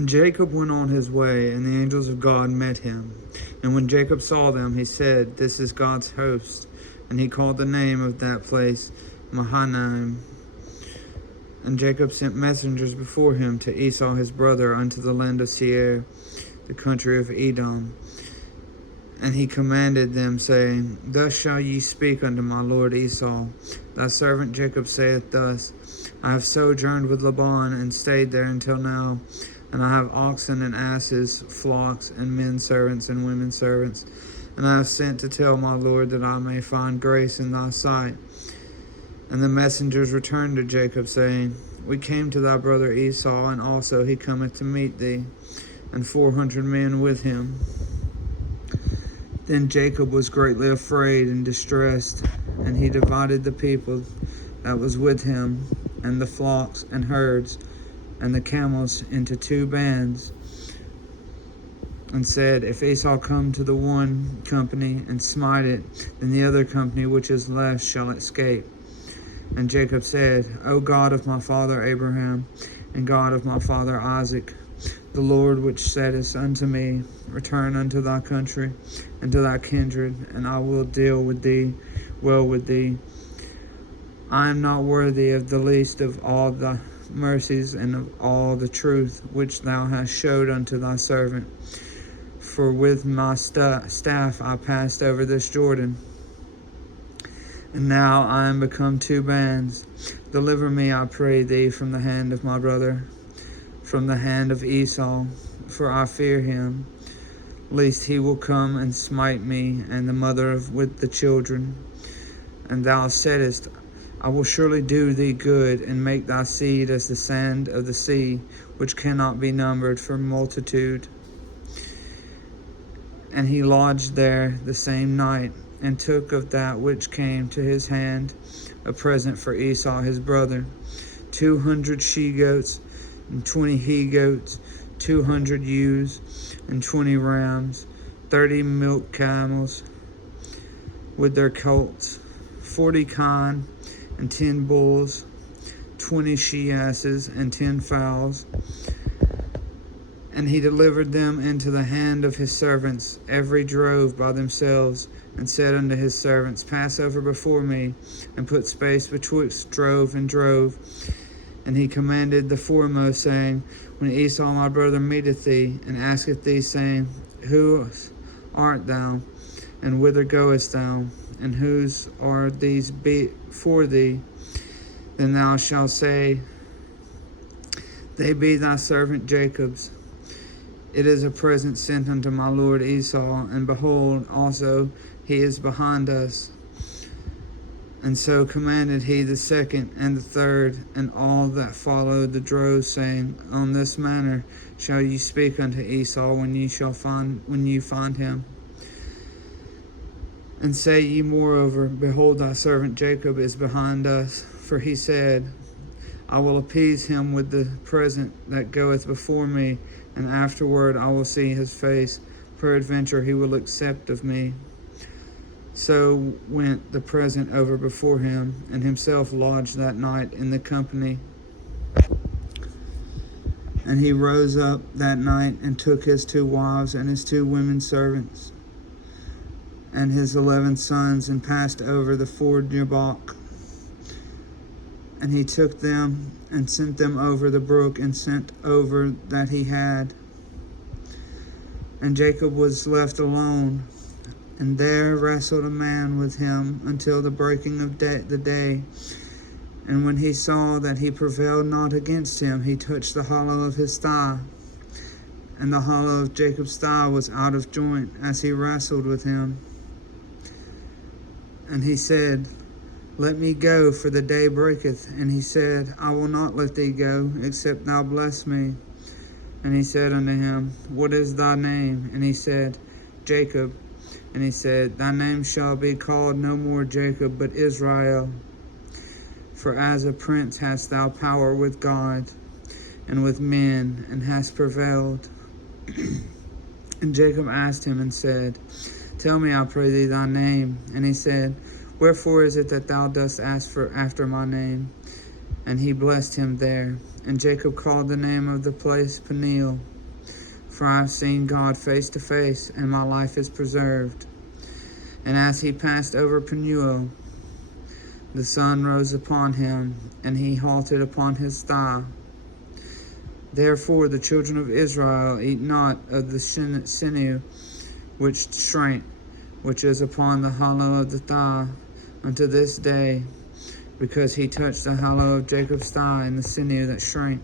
And Jacob went on his way, and the angels of God met him. And when Jacob saw them, he said, "This is God's host." And he called the name of that place Mahanaim. And Jacob sent messengers before him to Esau his brother unto the land of Seir, the country of Edom. And he commanded them, saying, "Thus shall ye speak unto my lord Esau. Thy servant Jacob saith thus, I have sojourned with Laban, and stayed there until now. And I have oxen and asses, flocks, and men servants and women servants. And I have sent to tell my lord that I may find grace in thy sight." And the messengers returned to Jacob, saying, "We came to thy brother Esau, and also he cometh to meet thee, and 400 men with him." Then Jacob was greatly afraid and distressed, and he divided the people that was with him, and the flocks and herds, and the camels into 2 bands, and said, "If Esau come to the one company and smite it, then the other company which is left shall escape." And Jacob said, "O God of my father Abraham, and God of my father Isaac, the Lord which saidest unto me, Return unto thy country and to thy kindred, and I will deal with thee well with thee. I am not worthy of the least of all the mercies and of all the truth which thou hast showed unto thy servant. For with my staff I passed over this Jordan, and now I am become 2 bands. Deliver me, I pray thee, from the hand of my brother, from the hand of Esau, for I fear him, lest he will come and smite me and the mother with the children. And thou saidest, I will surely do thee good, and make thy seed as the sand of the sea, which cannot be numbered for multitude." And he lodged there the same night, and took of that which came to his hand a present for Esau his brother, 200 she-goats, and 20 he-goats, 200 ewes, and 20 rams, 30 milk camels with their colts, 40 kine, and 10 bulls, 20 she-asses, and 10 fowls. And he delivered them into the hand of his servants, every drove by themselves, and said unto his servants, Pass over before me, and put space betwixt drove and drove. And he commanded the foremost, saying, When Esau my brother meeteth thee, and asketh thee, saying, Who art thou, and whither goest thou, and whose are these for thee? Then thou shalt say, They be thy servant Jacob's. It is a present sent unto my lord Esau, and behold, also he is behind us. And so commanded he the second and the third, and all that followed the drove, saying, On this manner shall ye speak unto Esau when you find him. And say ye moreover, Behold, thy servant Jacob is behind us. For he said, I will appease him with the present that goeth before me, and afterward I will see his face. Peradventure he will accept of me. So went the present over before him, and himself lodged that night in the company. And he rose up that night, and took his 2 wives and his 2 women servants, and his 11 sons, and passed over the ford Jabbok. And he took them, and sent them over the brook, and sent over that he had. And Jacob was left alone, and there wrestled a man with him until the breaking of the day. And when he saw that he prevailed not against him, he touched the hollow of his thigh. And the hollow of Jacob's thigh was out of joint as he wrestled with him. And he said, Let me go, for the day breaketh. And he said, I will not let thee go, except thou bless me. And he said unto him, What is thy name? And he said, Jacob. And he said, Thy name shall be called no more Jacob, but Israel. For as a prince hast thou power with God and with men, and hast prevailed. And Jacob asked him and said, Tell me, I pray thee, thy name. And he said, Wherefore is it that thou dost ask after my name? and he blessed him there. And Jacob called the name of the place Peniel, for I have seen God face to face, and my life is preserved. And as he passed over Peniel, the sun rose upon him, and he halted upon his thigh. Therefore the children of Israel eat not of the sinew which shrank, which is upon the hollow of the thigh, unto this day, because he touched the hollow of Jacob's thigh and the sinew that shrank.